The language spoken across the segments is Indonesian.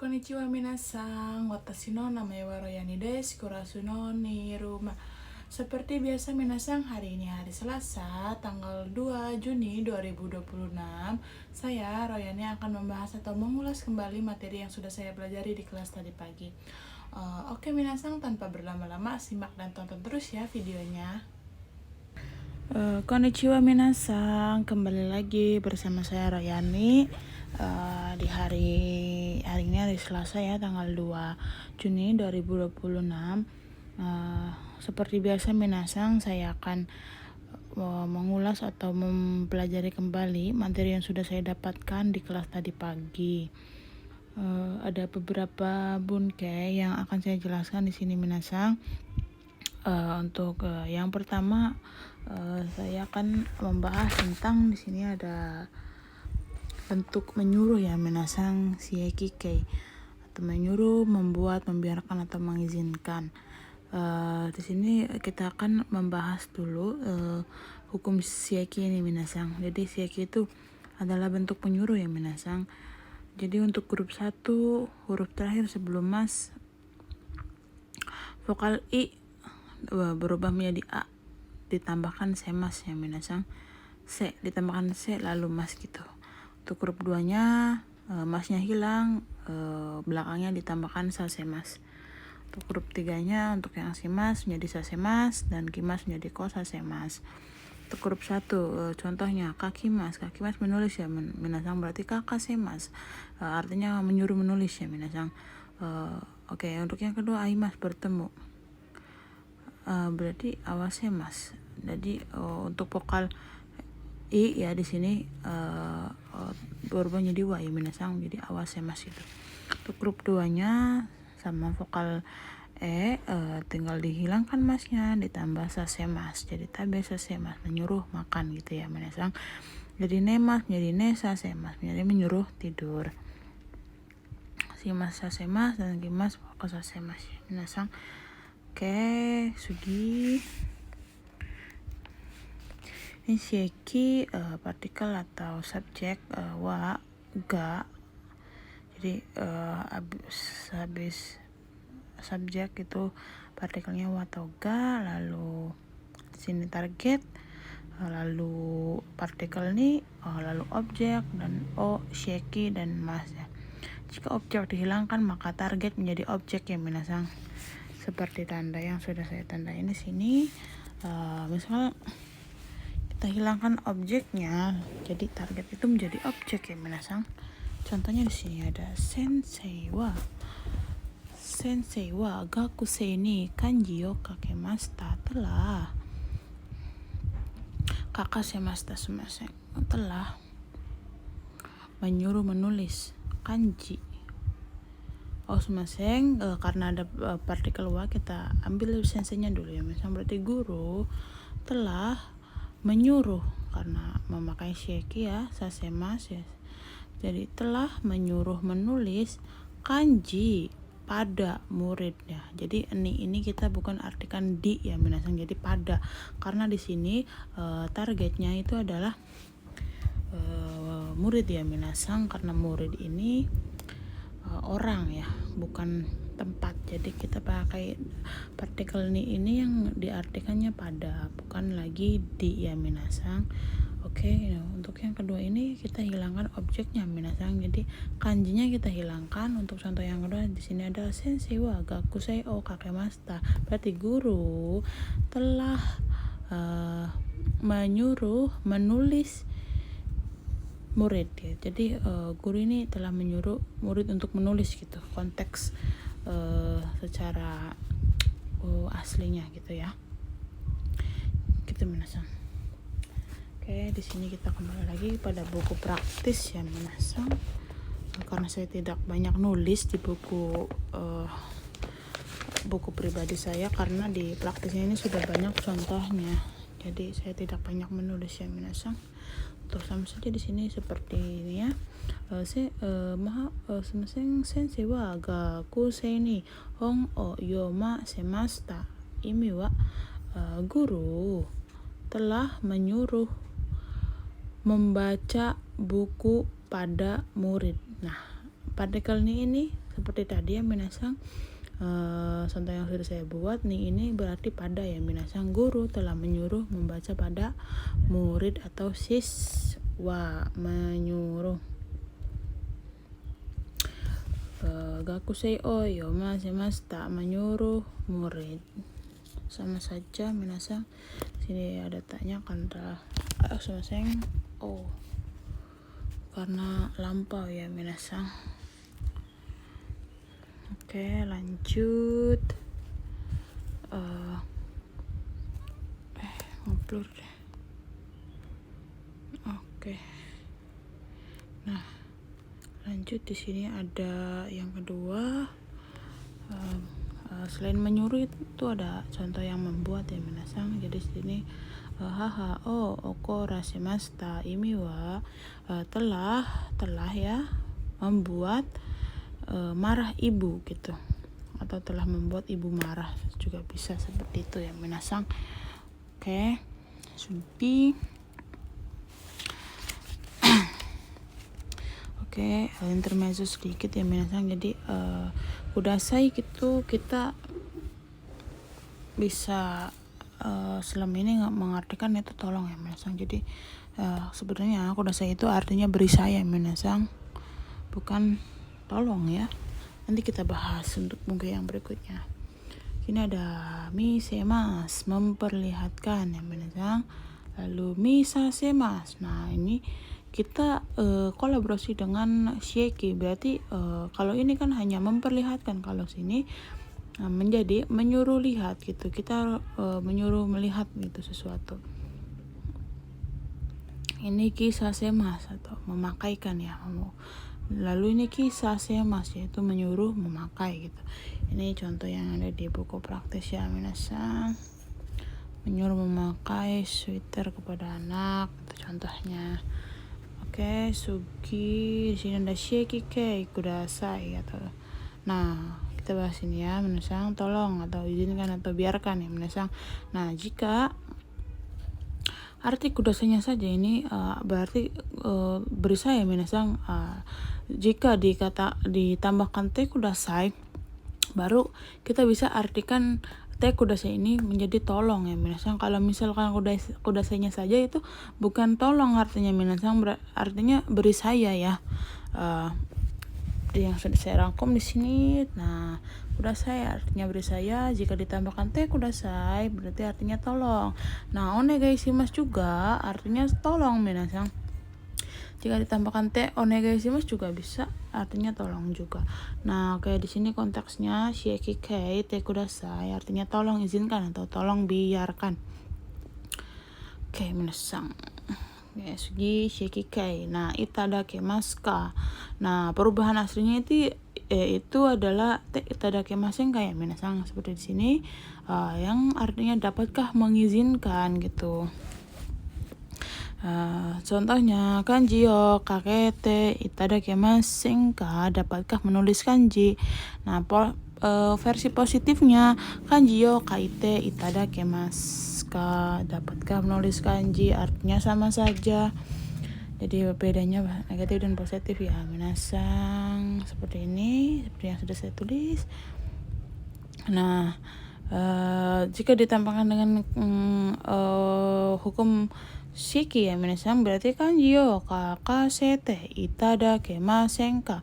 Konnichiwa minasan, watashi no namae wa Royani desu, kurasu no ni rumah. Seperti biasa minasan, hari ini hari Selasa, tanggal 2 Juni 2026. Saya, Royani, akan membahas atau mengulas kembali materi yang sudah saya pelajari di kelas tadi pagi. Oke minasan, tanpa berlama-lama, simak dan tonton terus ya videonya. Konnichiwa minasan, kembali lagi bersama saya Royani. Di hari ini hari Selasa ya, tanggal 2 Juni 2026. Seperti biasa minasan, saya akan mengulas atau mempelajari kembali materi yang sudah saya dapatkan di kelas tadi pagi. Ada beberapa bunke yang akan saya jelaskan di sini minasan. Untuk yang pertama, saya akan membahas tentang di sini ada bentuk menyuruh ya minasan shieki kei, atau menyuruh, membuat, membiarkan atau mengizinkan. Di sini kita akan membahas dulu hukum shieki ini minasan. Jadi shieki itu adalah bentuk penyuruh ya minasan. Jadi untuk huruf 1, huruf terakhir sebelum mas, vokal i berubah menjadi a, ditambahkan semas ya minasan. Se ditambahkan se lalu mas gitu. Untuk huruf 2 nya masnya hilang, belakangnya ditambahkan sasemas. Untuk huruf 3 nya untuk yang semas menjadi sasemas dan kimas menjadi kosasemas. Untuk huruf 1 contohnya kakimas menulis ya minasan, berarti kakasemas artinya menyuruh menulis ya minasan. Oke, untuk yang kedua aimas bertemu, berarti awasemas. Jadi untuk vokal i ya di sini berubah menjadi wa ya minasan, jadi awasemas itu. Untuk huruf 2 nya sama vokal tinggal dihilangkan masnya, ditambah sasemas, jadi tabe sasemas, menyuruh makan gitu ya minasan. Jadi nemas menjadi nesa semas, menjadi menyuruh tidur. Simas sasemas dan kimas kosasemas ya minasan. Oke, sugi. Ini shieki partikel atau subjek wa ga. Jadi habis subjek itu partikelnya wa atau ga, lalu di sini target, lalu partikel ini, lalu objek dan shieki dan mas ya. Jika objek dihilangkan maka target menjadi objek ya minasan. Seperti tanda yang sudah saya tandain di sini. Misal kita hilangkan objeknya, jadi target itu menjadi objek ya minasan. Contohnya di sini ada sensei wa gakusei ni kanji o kakemashita, telah kakasemashita sumasen, telah menyuruh menulis kanji. Sumasen, karena ada partikel wa kita ambil senseinya dulu ya minasan, berarti guru telah menyuruh, karena memakai shieki ya, sasemas ya. Jadi telah menyuruh menulis kanji pada muridnya. Jadi ini kita bukan artikan di ya minasan, jadi pada, karena di sini targetnya itu adalah murid ya minasan, karena murid ini orang ya, bukan tempat. Jadi kita pakai partikel ini yang diartikannya pada, bukan lagi di ya minasan. Oke, untuk yang kedua ini kita hilangkan objeknya minasan. Jadi kanjinya kita hilangkan. Untuk contoh yang kedua di sini ada sensei wa gakusei o kakemashita, berarti guru telah menyuruh menulis murid ya. Jadi guru ini telah menyuruh murid untuk menulis gitu, konteks secara aslinya gitu ya, gitu minasan. Oke, di sini kita kembali lagi pada buku praktis ya minasan. Karena saya tidak banyak nulis di buku pribadi saya, karena di praktisnya ini sudah banyak contohnya, jadi saya tidak banyak menulis ya minasan. Untuk sama saja di sini seperti ini ya. Sensei wa gakusei ni hon o yomasemashita. Imi wa guru telah menyuruh membaca buku pada murid. Nah, partikel ini seperti tadi ya minasang. Contoh yang sudah saya buat nih, ini berarti pada ya minasang. Guru telah menyuruh membaca pada murid atau siswa. Menyuruh. Gakusei o yomashimashita, menyuruh murid. Sama saja minasang. Sini ada tanya karena karena lampau ya minasang. Oke, lanjut. Ngobrol deh. Oke. Nah, lanjut di sini ada yang kedua. Selain menyuruh itu ada contoh yang membuat ya minasang. Jadi di sini okorashimashita, ini telah ya membuat marah ibu gitu, atau telah membuat ibu marah juga bisa seperti itu ya minasang. Oke, subi. Oke, intermezzo sedikit ya minasang. Jadi kudasai gitu kita bisa selama ini nggak mengartikan itu tolong ya minasang. Jadi sebenarnya kudasai itu artinya beri saya minasang, bukan tolong ya. Nanti kita bahas untuk mungkin yang berikutnya. Sini ada misemas, memperlihatkan ya minasang. Lalu misasemas. Nah, ini kita kolaborasi dengan shieki. Berarti kalau ini kan hanya memperlihatkan, kalau sini menjadi menyuruh lihat gitu. Kita menyuruh melihat gitu sesuatu. Ini kisasemas atau memakaikan ya. Lalu ini kisasemas, yaitu menyuruh memakai gitu. Ini contoh yang ada di buku praktis ya minasang. Menyuruh memakai sweater kepada anak itu contohnya. Oke, sugi. Di sini ada shieki kei kudasai atau. Nah, kita bahas ini ya minasang, tolong atau izinkan atau biarkan ya minasang. Nah, jika arti kudasainya saja ini berarti beri saya minasang. Jika ditambahkan te kudasai, baru kita bisa artikan te kudasai ini menjadi tolong ya minasang. Kalau misalkan kudasainya saja itu bukan tolong artinya minasang, artinya beri saya ya. Yang sudah saya rangkum di sini. Nah, kudasai artinya beri saya. Jika ditambahkan te kudasai berarti artinya tolong. Nah, onegaishimasu juga artinya tolong minasang. Jika ditambahkan te onegaishimasu juga bisa artinya tolong juga. Nah, kayak di sini konteksnya shieki kei te kudasai artinya tolong izinkan atau tolong biarkan. Oke, minasang. Sugi shieki kei. Nah, itadakimasu ka. Nah, perubahan aslinya itu adalah te itadakimasen kayak minasang seperti di sini, yang artinya dapatkah mengizinkan gitu. Contohnya kanji o kakete itadakimasen ka, dapatkah menulis kanji. Nah, versi positifnya kanji o kaite itadakimasu ka, dapatkah menulis kanji, artinya sama saja. Jadi bedanya negatif dan positif ya minasang. Seperti ini, seperti yang sudah saya tulis. Nah, jika ditambahkan dengan hukum shiki ya minasang, berarti kanji o kakasete itadakimasen ka.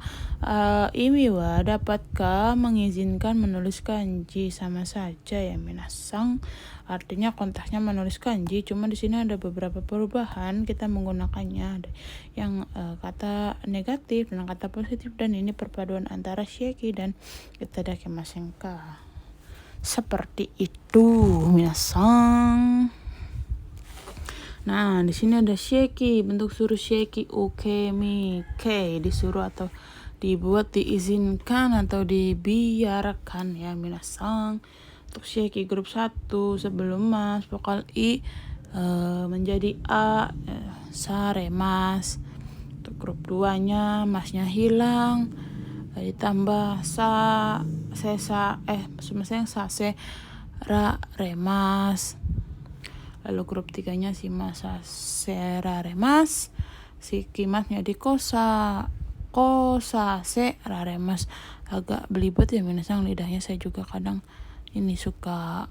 Ini dapatkah mengizinkan menulis kanji, sama saja ya minasang. Artinya konteksnya menulis kanji, cuma di sini ada beberapa perubahan kita menggunakannya. Ada yang kata negatif dan kata positif, dan ini perpaduan antara shieki dan itadakimasen ka. Seperti itu minasang. Nah, di sini ada shieki, bentuk suruh shieki ukemi kei, disuruh atau dibuat, diizinkan atau dibiarkan ya minasang. Untuk shieki grup 1 sebelum mas vokal i menjadi a, sare mas. Untuk grup 2-nya masnya hilang, ditambah sase ra remas. Lalu grup 3-nya si masa sera remas, si kimasnya di kosa kosase raremas. Agak belibet ya minasang lidahnya, saya juga kadang ini suka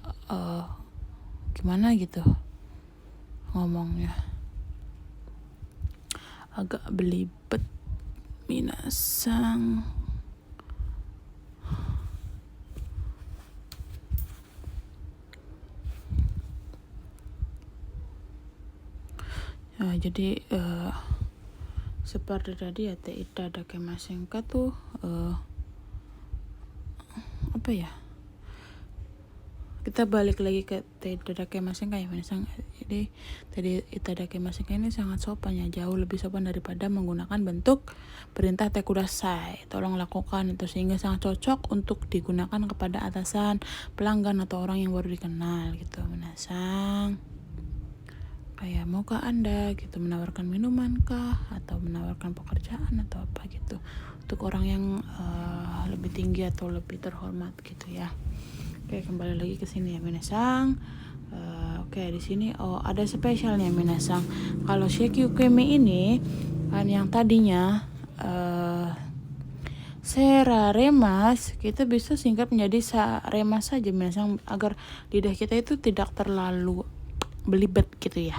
gimana gitu ngomongnya, agak belibet minasang. Jadi seperti tadi ya itadakimasen ka tuh apa ya, kita balik lagi ke itadakimasen ka ya minasang. Jadi tadi itadakimasen ka ini sangat sopan ya, jauh lebih sopan daripada menggunakan bentuk perintah te kudasai, tolong lakukan itu, sehingga sangat cocok untuk digunakan kepada atasan, pelanggan atau orang yang baru dikenal gitu minasang. Kayak maukah Anda gitu menawarkan minuman kah, atau menawarkan pekerjaan atau apa gitu, untuk orang yang lebih tinggi atau lebih terhormat gitu ya. Oke, kembali lagi ke sini ya minasang. Oke, di sini ada spesialnya minasang. Kalau sheki ukemi ini kan yang tadinya seraremas, kita bisa singkat menjadi saremas saja minasang, agar lidah kita itu tidak terlalu belibet gitu ya.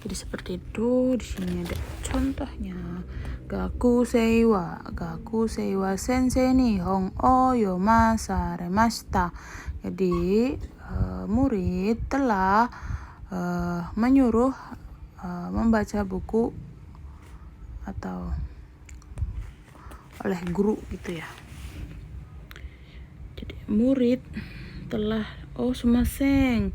Jadi seperti itu. Di sini ada contohnya. Gaku seiwa sensei ni hong o yomasa remashita. Jadi murid telah menyuruh membaca buku atau oleh guru gitu ya. Jadi murid telah sumaseng.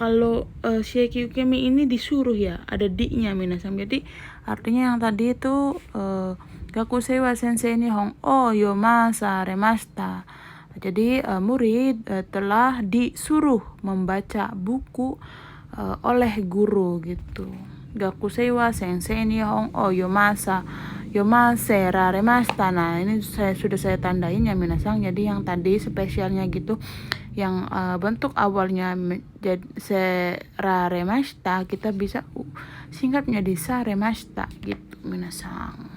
Kalau sheki ukemi ini disuruh ya, ada di-nya minasang. Jadi artinya yang tadi itu gaku seiwa sensei ni hong o yomasa remashita. Jadi murid telah disuruh membaca buku oleh guru gitu. Gaku seiwa sensei ni hong o yomase raremashita. Nah, ini sudah saya tandain ya minasang. Jadi yang tadi spesialnya gitu, yang bentuk awalnya jadi seraremashita, kita bisa singkat menjadi saremashita gitu minasang.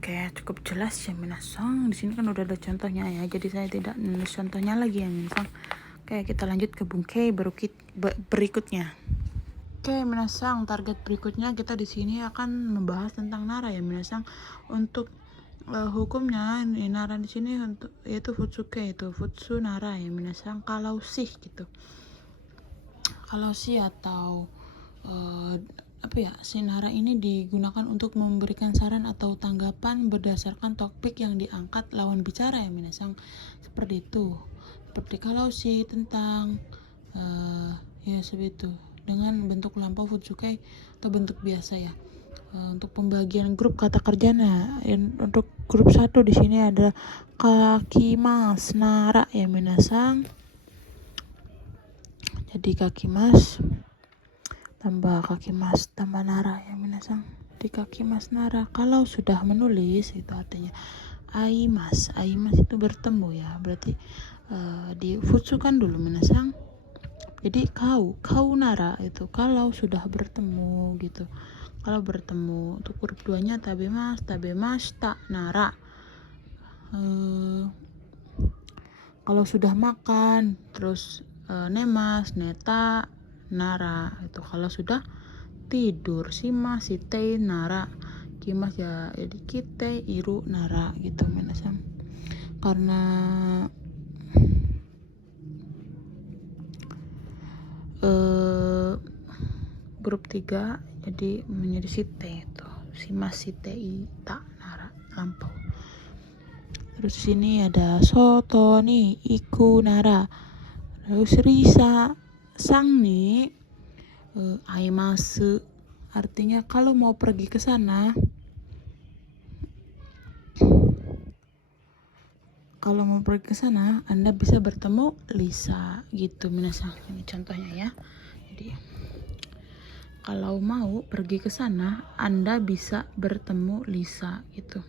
Oke, cukup jelas ya minasang. Di sini kan udah ada contohnya ya, jadi saya tidak nulis contohnya lagi ya minasang. Oke, kita lanjut ke bungkei berikutnya. Oke minasang, target berikutnya kita di sini akan membahas tentang nara ya minasang. Untuk hukumnya nara di sini untuk yaitu futsuke, itu futsu nara ya minasang. Kalau sih gitu, kalau sih atau si nara ini digunakan untuk memberikan saran atau tanggapan berdasarkan topik yang diangkat lawan bicara ya minasang. Seperti itu, seperti kalau sih tentang ya seperti itu, dengan bentuk lampau futsuke atau bentuk biasa ya. Untuk pembagian grup kata kerjanya, untuk grup 1 di sini ada kakimas nara ya minasang. Jadi kakimas tambah kakimas tambah nara ya minasang. Di kakimas nara, kalau sudah menulis itu artinya aimas itu bertemu ya, berarti di futsukan dulu minasang. Jadi kau nara itu kalau sudah bertemu gitu. Kalau bertemu, untuk huruf 2-nya tabemashita nara. Kalau sudah makan, terus nemas neta nara. Itu kalau sudah tidur, shimas shitei nara. Kimas ya jadi kite iru nara gitu minasang. Karena grup 3 jadi menjadi site itu, shimas shitei ta nara, lampau. Terus sini ada soto nih iku nara. Terus risa sang nih aimasu, artinya kalau mau pergi ke sana, Anda bisa bertemu Lisa gitu minasang. Ini contohnya ya. Jadi kalau mau pergi ke sana, Anda bisa bertemu Lisa gitu.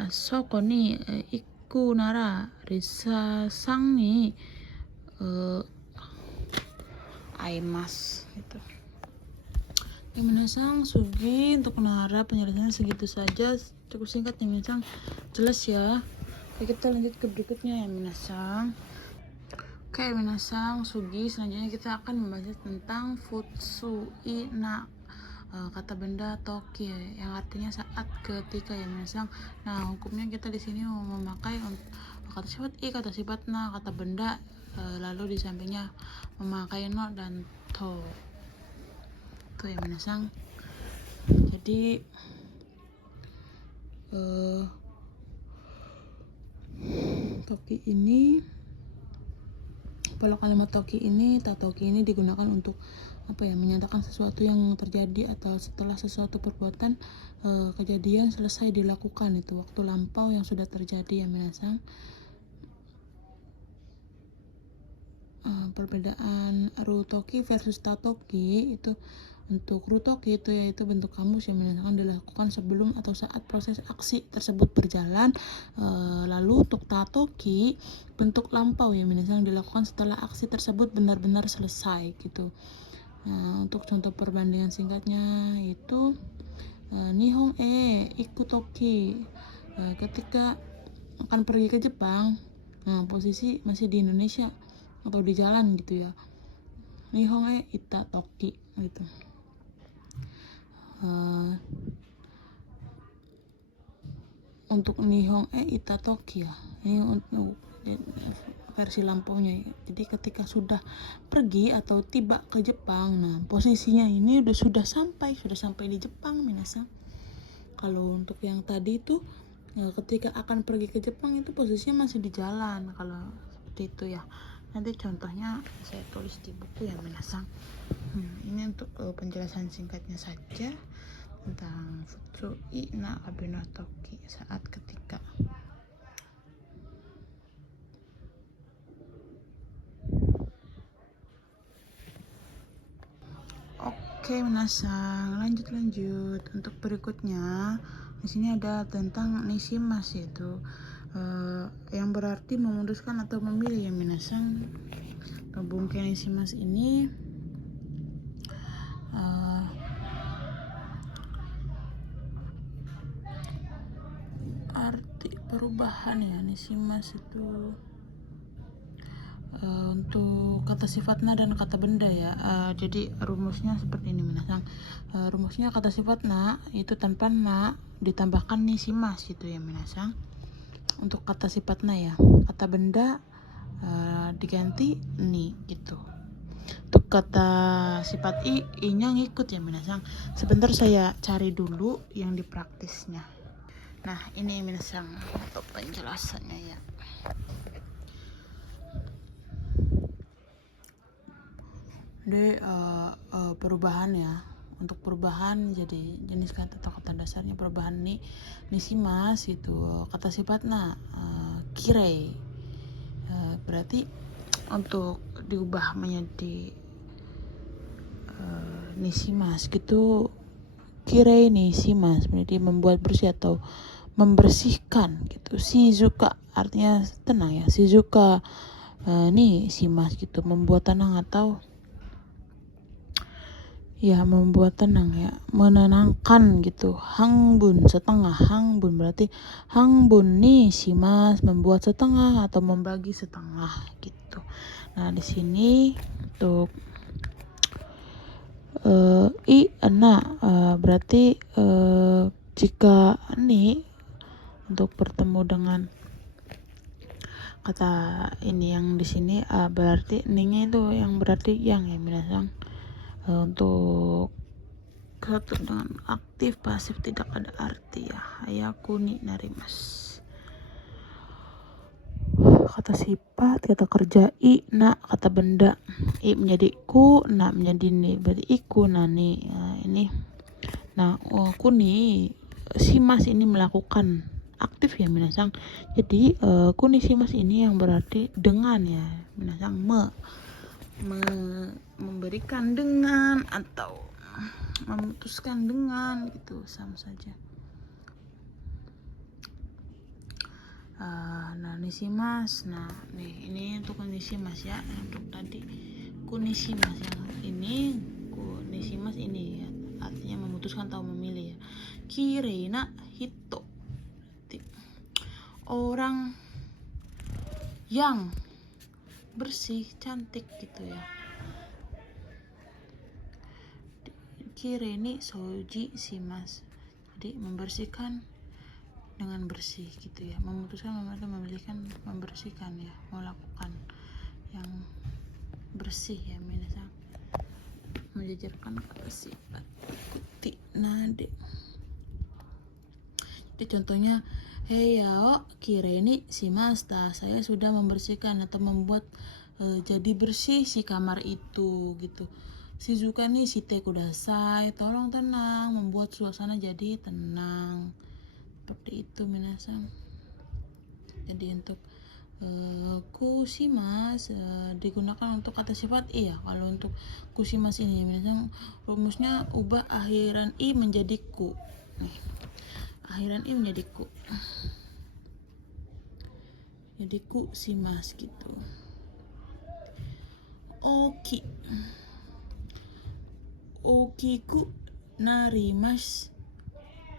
Asoko ni iku nara risa sang ni aimas gitu. Ya minasang sugi, untuk Nara penjelasannya segitu saja, cukup singkat ya minasang, jelas ya. Oke, kita lanjut ke berikutnya ya minasang. Oke minasang sugi, selanjutnya kita akan membahas tentang futsui na, kata benda toki yang artinya saat, ketika ya minasang. Nah hukumnya kita di sini memakai kata sifat i, kata sifat na, kata benda, lalu di sampingnya memakai no dan to. Tuh ya minasang. Jadi toki ini, kalau kalimat toki ini, tatoki ini digunakan untuk menyatakan sesuatu yang terjadi atau setelah sesuatu perbuatan kejadian selesai dilakukan, itu waktu lampau yang sudah terjadi ya minasang. Perbedaan rutoki versus tatoki itu, untuk rutoki itu yaitu bentuk kamus yang dilakukan sebelum atau saat proses aksi tersebut berjalan, lalu untuk tatoki bentuk lampau yang dilakukan setelah aksi tersebut benar-benar selesai gitu. Untuk contoh perbandingan singkatnya itu Nihon ikutoki, ketika akan pergi ke Jepang, posisi masih di Indonesia atau di jalan gitu ya. Nihon ita toki gitu. Untuk Nihon ita toki ya, ini untuk versi lampaunya ya. Jadi ketika sudah pergi atau tiba ke Jepang, nah posisinya ini sudah sampai di Jepang minasang. Kalau untuk yang tadi itu ya, ketika akan pergi ke Jepang itu posisinya masih di jalan, kalau seperti itu ya. Nanti contohnya saya tulis di buku ya minasang. Ini untuk penjelasan singkatnya saja tentang futsui na abeno toki, saat, ketika. Oke minasang, lanjut untuk berikutnya. Di sini ada tentang nishimas, yaitu yang berarti memutuskan atau memilih ya minasang. Bungke nishimas ini arti perubahan ya. Nishimas itu untuk kata sifatna dan kata benda ya. Jadi rumusnya seperti ini minasang. Rumusnya kata sifatna itu tanpa na ditambahkan nishimas gitu ya minasang. Untuk kata sifatna ya, kata benda diganti ni gitu. Untuk kata sifat i nya ngikut ya minasang. Sebentar saya cari dulu yang di praktisnya. Nah ini minasang untuk penjelasannya ya. Jadi perubahan ya. Untuk perubahan jadi jenis kata atau kata dasarnya perubahan nishimas itu kata sifatna kirei, berarti untuk diubah menjadi nishimas gitu, kirei nishimas berarti membuat bersih atau membersihkan gitu. Shizuka artinya tenang ya, shizuka nishimas gitu, membuat tenang atau ya membuat tenang ya, menenangkan gitu. Hangbun setengah, hangbun berarti hangbun nishimas, membuat setengah atau membagi setengah gitu. Nah di sini untuk berarti jika ni untuk bertemu dengan kata ini yang di sini berarti ning itu yang berarti yang ya minasang. Untuk satu dengan aktif pasif tidak ada arti ya. Hayaku ni narimas. Kata sifat, kata kerja i na, kata benda i menjadi ku, na menjadi ni, berarti iku nani. Ini nah kuni simas ini melakukan aktif ya minasang. Jadi kuni simas ini yang berarti dengan ya minasang, memberikan dengan atau memutuskan dengan gitu, sama saja. Nah nishimas, nah nih ini untuk nishimas ya. Untuk tadi kunishimas yang ini, kunishimas ini ya, artinya memutuskan atau memilih ya. Kireina hito, orang yang bersih, cantik gitu ya. Kireni soji shimasu, jadi membersihkan dengan bersih gitu ya, memutuskan, memilihkan, membersihkan ya, melakukan yang bersih ya, minasan menjajarkan kebersihan ikuti nade. Jadi contohnya, heyao kireni shimashita, saya sudah membersihkan atau membuat jadi bersih si kamar itu gitu. Shizuka ni shite kudasai, tolong tenang, membuat suasana jadi tenang. Seperti itu minasan. Jadi untuk kushimas digunakan untuk kata sifat i ya. Kalau untuk kushimas ini minasan, rumusnya ubah akhiran i menjadi ku. Nih, akhiran i menjadi ku. Jadi kushimas gitu. Oki, okiku narimasu,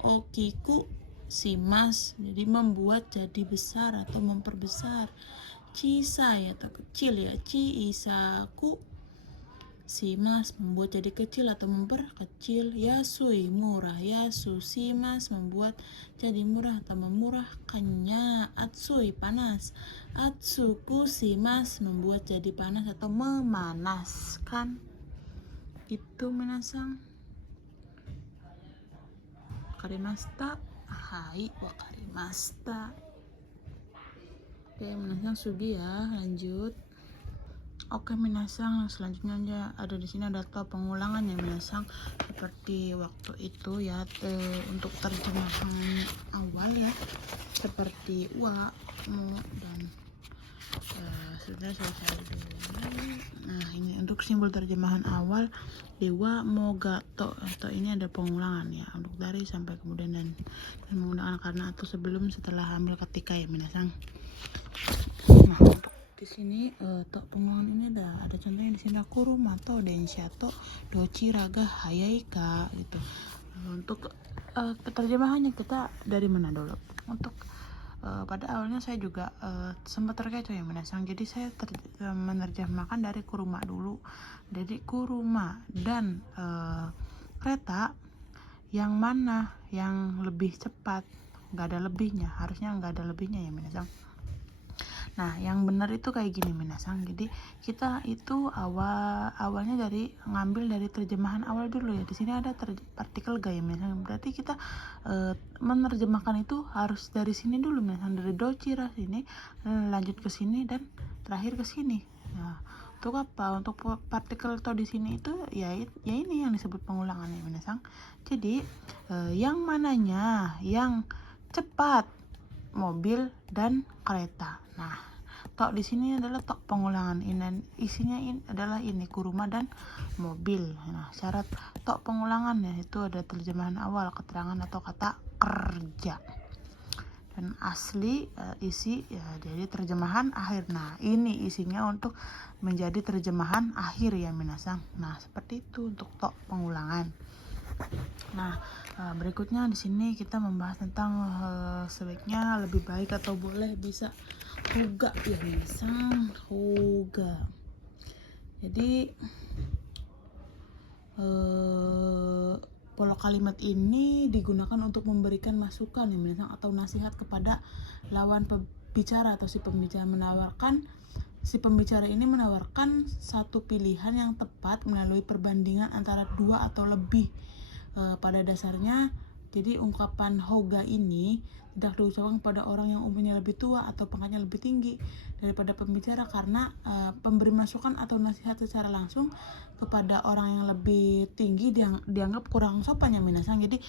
okiku shimasu, jadi membuat jadi besar atau memperbesar. Chisai atau kecil ya, chisaku shimasu, membuat jadi kecil atau memperkecil. Yasui murah, yasu shimasu, membuat jadi murah atau memurahkannya. Atsui panas, atsuku shimasu, membuat jadi panas atau memanaskan. Itu minasan. Wakarimashita? Hai, wakarimashita. Oke, minasan sugi ya, lanjut. Oke minasan, selanjutnya aja ada di sini ada to pengulangan ya minasan, seperti waktu itu ya, untuk terjemahan awal ya, seperti wa, mu, dan sudah selesai dulu. Nah ini untuk simbol terjemahan awal di wa, mo, ga, to. To ini ada pengulangan ya, untuk dari sampai kemudian dan menggunakan karena atau sebelum, setelah, ambil, ketika ya minasan. Nah untuk di sini to pengulangan ini ada contohnya di sini, kuruma to densha to dochi raga hayai ka gitu. Untuk terjemahannya kita dari mana dulu? Untuk pada awalnya saya juga sempat terkecoh ya minasan, jadi saya menerjemahkan dari kuruma dulu. Jadi kuruma dan kereta, yang mana yang lebih cepat? Nggak ada lebihnya, harusnya nggak ada lebihnya ya minasan. Nah yang benar itu kayak gini minasan, jadi kita itu awalnya dari ngambil dari terjemahan awal dulu ya. Di sini ada partikel ga ya minasan, berarti kita menerjemahkan itu harus dari sini dulu minasan, dari dochi ra sini, lanjut ke sini dan terakhir ke sini. Nah untuk apa? Untuk partikel to di sini itu ya ini yang disebut pengulangan ya minasan. Jadi yang mananya yang cepat? Mobil dan kereta. Nah, tok di sini adalah tok pengulangan ini, dan isinya ini adalah ini kuruma dan mobil. Nah, syarat tok pengulangan ya itu ada terjemahan awal, keterangan atau kata kerja. Dan asli isi ya jadi terjemahan akhir. Nah, ini isinya untuk menjadi terjemahan akhir ya minasan. Nah, seperti itu untuk tok pengulangan. Nah, berikutnya di sini kita membahas tentang sebaiknya, lebih baik, atau boleh, bisa, hoga ya minasan, hoga. Jadi pola kalimat ini digunakan untuk memberikan masukan ya minasan, atau nasihat kepada lawan pembicara, atau si pembicara ini menawarkan satu pilihan yang tepat melalui perbandingan antara dua atau lebih. Pada dasarnya, jadi ungkapan hoga ini tidak diucapkan kepada orang yang umurnya lebih tua atau pangkatnya lebih tinggi daripada pembicara, karena pemberi masukan atau nasihat secara langsung kepada orang yang lebih tinggi dianggap kurang sopan ya minasan. Jadi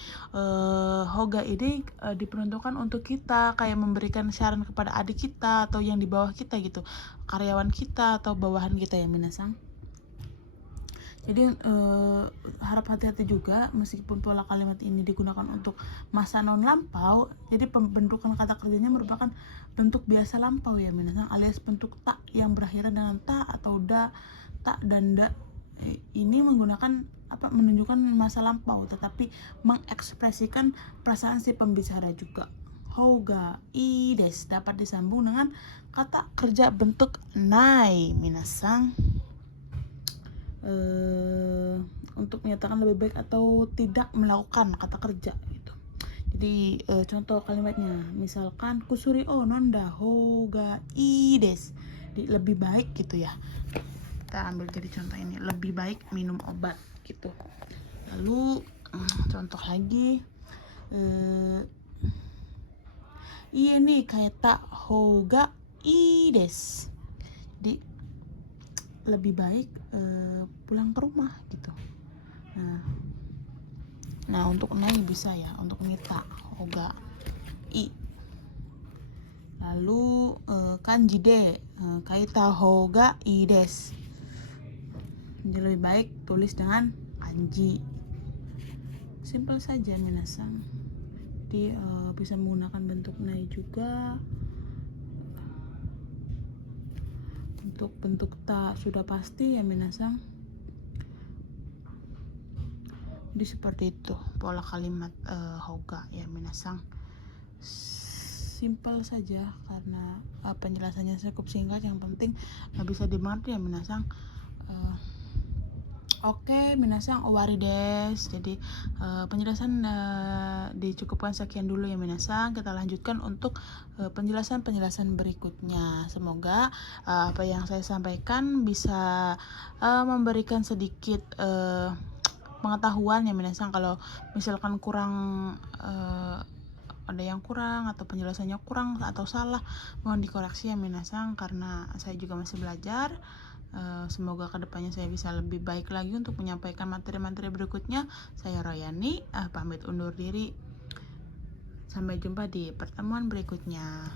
hoga ini diperuntukkan untuk kita, kayak memberikan saran kepada adik kita atau yang di bawah kita gitu, karyawan kita atau bawahan kita ya minasan. Jadi harap hati-hati juga, meskipun pola kalimat ini digunakan untuk masa non lampau, jadi pembentukan kata kerjanya merupakan bentuk biasa lampau ya minasan, alias bentuk tak yang berakhiran dengan ta atau da, tak dan da. Ini menggunakan menunjukkan masa lampau, tetapi mengekspresikan perasaan si pembicara juga. Hoga ii desu dapat disambung dengan kata kerja bentuk nai minasang. Untuk menyatakan lebih baik atau tidak melakukan kata kerja gitu. Jadi contoh kalimatnya, misalkan kusuri o nonda hoga ii desu, lebih baik gitu ya. Kita ambil jadi contoh ini, lebih baik minum obat gitu. Lalu contoh lagi, iya nih kaeta hoga ii desu, jadi lebih baik pulang ke rumah gitu. Nah untuk nai bisa ya, untuk mita hoga i. Lalu kanji de kaita hoga i desu, jadi lebih baik tulis dengan kanji. Simpel saja minasang. Jadi bisa menggunakan bentuk nai juga. Untuk bentuk ta sudah pasti ya minasang. Jadi seperti itu pola kalimat hoga ya minasang. Simpel saja karena penjelasannya cukup singkat, yang penting bisa dimengerti ya minasang. Oke, minasang owari desu. Jadi penjelasan dicukupkan sekian dulu ya minasang. Kita lanjutkan untuk penjelasan-penjelasan berikutnya. Semoga apa yang saya sampaikan bisa memberikan sedikit pengetahuan ya minasang. Kalau misalkan kurang ada yang kurang atau penjelasannya kurang atau salah, mohon dikoreksi ya minasang, karena saya juga masih belajar. Semoga kedepannya saya bisa lebih baik lagi untuk menyampaikan materi-materi berikutnya. Saya Royani, pamit undur diri. Sampai jumpa di pertemuan berikutnya.